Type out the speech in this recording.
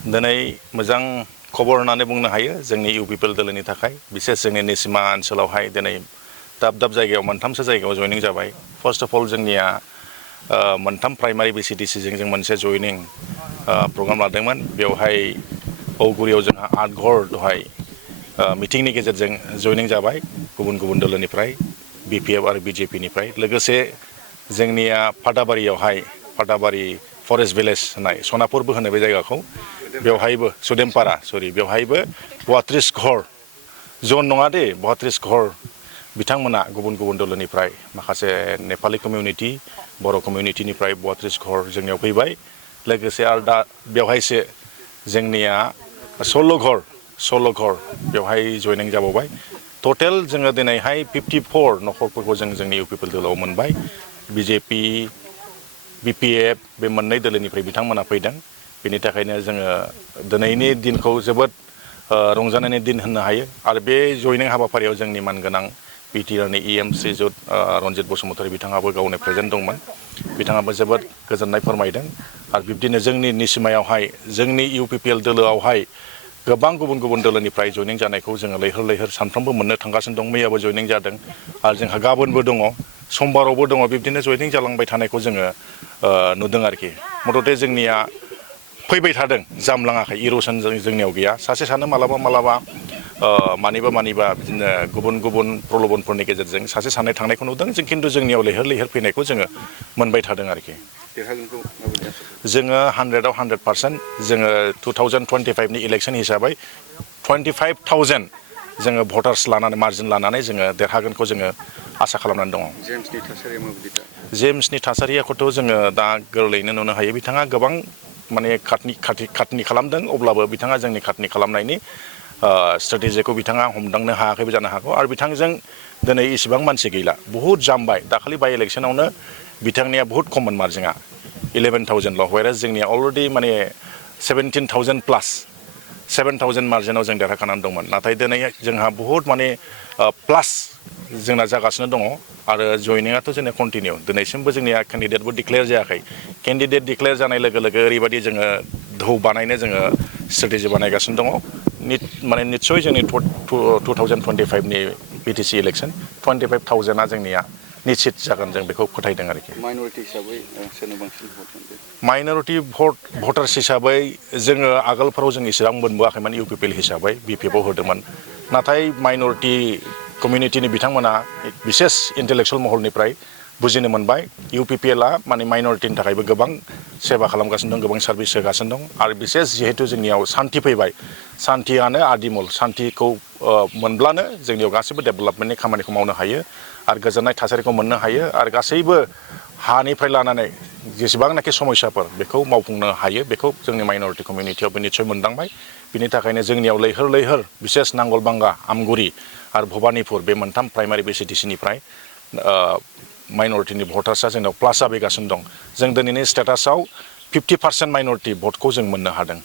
दिनै मोजां खबर होननानै बुंनो हायो जोंनि इउपिपिएल दोलोनि थाखाय बिसेस जोंनि निसिमा ओनसोलावहाय दिनै दाब दाब जायगायाव मोनथामसो जायगायाव जयनिं जाबाय फार्स्ट अफ अल जोंनिया मोनथाम प्राइमारि बिसिडिसिजों जों मोनसे जयनिं प्रग्राम लादोंमोन बेवहाय औगुरियाव जोंहा 8 घर दहाय मिटिंनि गेजेरजों जयनिं जाबाय गुबुन गुबुन दोलोनिफ्राय बिपिएफ आरो बिजेपिनिफ्राय लोगोसे जोंनिया फाटाबारि फरेस्ट भिलेज होननाय सनापुरबो होनो बे जायगाखौ बेवहायबो सुदेमपारा बेवहायबो 32 घर जन नङा दे 32 घर बिथांमोना गुबुन गुबुन दोलोनिफ्राय माखासे नेपाली कमिउनिटि बर' कमिउनिटिनिफ्राय 32 घर जोंनियाव फैबाय लोगोसे आरो दा बेवहायसो जोंनिया 16 घर बेवहाय जयनिं जाबावबाय टटेल जोङो दिनैहाय 54 नखरफोरखौ जों जोंनि इउपिपिएल दोलोआव मोनबाय बिजेपि बिपिएफ बे मोननै दोलोनिफ्राय बिथांमोना फैदों बेनि थाखायनो जोङो दिनैनि दिनखौ जोबोद रंजानायनि दिन होननो हायो आरो बे जयनिं हाबाफारियाव जोंनि मानगोनां बिटिआरनि इएमसि रन्जित बसुमतारी बिथाङाबो गावनो प्रेजेन्ट दंमोन बिथाङाबो जोबोद गोजोननाय फोरमायदों आरो बिब्दिनो जोंनि निसिमायावहाय जोंनि इउपिपिएल दोलोआवहाय गोबां गुबुन गुबुन दोलोनिफ्राय जयनिं जानायखौ जोङो लैहोर लैहोर सानफ्रोमबो मोननो थांगासिनो दं मैयाबो जयनिं जादों आरो जोंहा गाबोनबो दङ समबारावबो दङ बिब्दिनो जयनिं जालांबाय थानायखौ जोङो नुदों आरोखि मथथे जोंनिया फैबाय थादों जामलाङाखै इर'सन जोंनियाव गैया सासे सानो मालाबा मानिबा बिदिनो गुबुन गुबुन प्रलबनफोरनि गेजेरजों सासे सानै थांनायखौ नुदों जों खिन्थु जोंनियाव लैहोर लैहोर फैनायखौ जोङो मोनबाय थादों आरोखि जोङो 100आव 100% जोङो 2025नि इलेक्सन हिसाबै 25,000 जोङो भटार्स लानानै मार्जिन लानानै जोङो देरहागोनखौ जोङो आसा खालामनानै दङ जेम्सनि थासारियाखौथ' जोङो दा गोरलैयैनो नुनो हायो बिथाङा गोबां माने खाथनि खालामदों अब्लाबो बिथाङा जोंनि खाथनि खालामनायनि स्ट्रेटेजिखौ बिथाङा हमदांनो हायाखैबो जानो हागौ आरो बिथांजों दिनै इसिबां मानसि गैला बहुद जामबाय दाखालि बाय इलेक्सनावनो बिथांनिया बहुद खममोन मार्जिना 11,000ल' व्हेरेज जोंनिया अलरेडि माने 17,000 प्लास 7,000 मार्जिनाव जों देरहाखानानै दंमोन नाथाय दिनै जोंहा बहुद माने प्लास जोंना जागासिनो दङ आरो जयनिंआथ' जोंना कन्टिनिउ दिनैसिमबो जोंनिया केन्डिडेटबो डिक्लेयार जायाखै केन्डिडेट डिक्लेयार जानाय लोगो लोगो ओरैबायदि जोङो धौ बानायनो जोङो स्ट्रेटेजि बानायगासिनो दङ माने निस्सय जोंनि 2025नि बिटिसि इलेक्सन 25,000आ जोंनिया निश्चित जागोन जों बेखौ फोथायदों आरोखि माइनरिटि भटार्स हिसाबै जोङो आगोलफोराव जों इसेबां मोनबोआखैमोन इउपिपिएल हिसाबै बिपिएफआव होदोंमोन नाथाय माइनरिटि कमिउनिटिनि बिथांमोना बिसेस इन्टेलेक्सुवेल महलनिफ्राय बुजिनो मोनबाय इउपिपिएलआ माने माइनरिटिनि थाखायबो गोबां सेवा खालामगासिनो दं गोबां सार्भिस होगासिनो दं आरो बिसेस जिहेतु जोंनियाव सान्थि फैबाय सान्थियानो आदिमूल सान्थिखौ मोनब्लानो जोंनियाव गासैबो डेभेलपमेन्टनि खामानिखौ मावनो हायो आरो गोजोननाय थासारिखौ मोननो हायो आरो गासैबो हानिफ्राय लानानै जेसेबांनाखि समस्याफोर बेखौ मावफुंनो हायो बेखौ जोंनि माइनरिटि कमिउनिटियावबो निस्सय मोनदांबाय बिनि थाखायनो जोंनियाव लैहोर बिसेस नांगलबांगा आमगुरि आरो भबानिपुर बे मोनथाम प्राइमारि बिसिडिसिनिफ्राय माइनरिटिनि भटार्सआ जोंनाव प्लास जाबोगासिनो दं जों दिनैनि स्टेटासआव 50% माइनरिटि भटखौ जों मोननो हादों